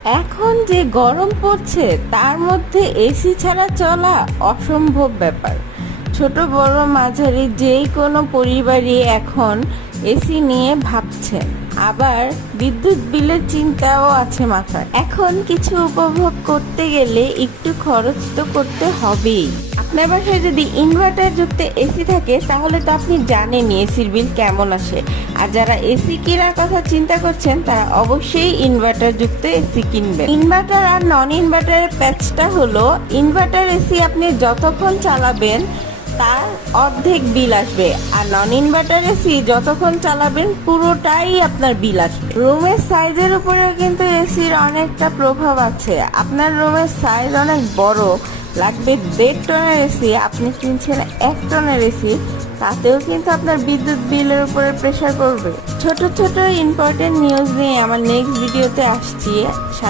এখন যে গরম পড়ছে তার মধ্যে এসি ছাড়া চলা অসম্ভব ব্যাপার। ছোট বড় মাঝারি যেই কোনো পরিবারই এখন এসি নিয়ে ভাবছেন, আবার বিদ্যুৎ বিলের চিন্তাও আছে মাথায়। এখন কিছু উপভোগ করতে গেলে একটু খরচ তো করতে হবেই। আপনার বাসায় যদি ইনভার্টার যুক্ত এসি থাকে তাহলে তো আপনি জানেনই এসির বিল কেমন আসে। আর যারা এসি কেনার কথা চিন্তা করছেন তারা অবশ্যই ইনভার্টার যুক্ত এসি কিনবেন। ইনভার্টার আর নন ইনভার্টারের প্যাচটা হলো, ইনভার্টার এসি আপনি যতক্ষণ চালাবেন তার অর্ধেক বিল আসবে, আর নন ইনভার্টার এসি যতক্ষণ চালাবেন পুরোটাই আপনার বিল আসবে। রুমের সাইজের উপরেও কিন্তু এসির অনেকটা প্রভাব আছে। আপনার রুমের সাইজ অনেক বড়, লাগবে 1.5 টনের এসি, আপনি কিনছেন 1 টনের এসি, তাতেও কিন্তু আপনার বিদ্যুৎ বিলের উপরে প্রেসার পড়বে। ছোট ছোট ইম্পর্টেন্ট নিউজ নিয়ে আমার নেক্সট ভিডিওতে আসছি।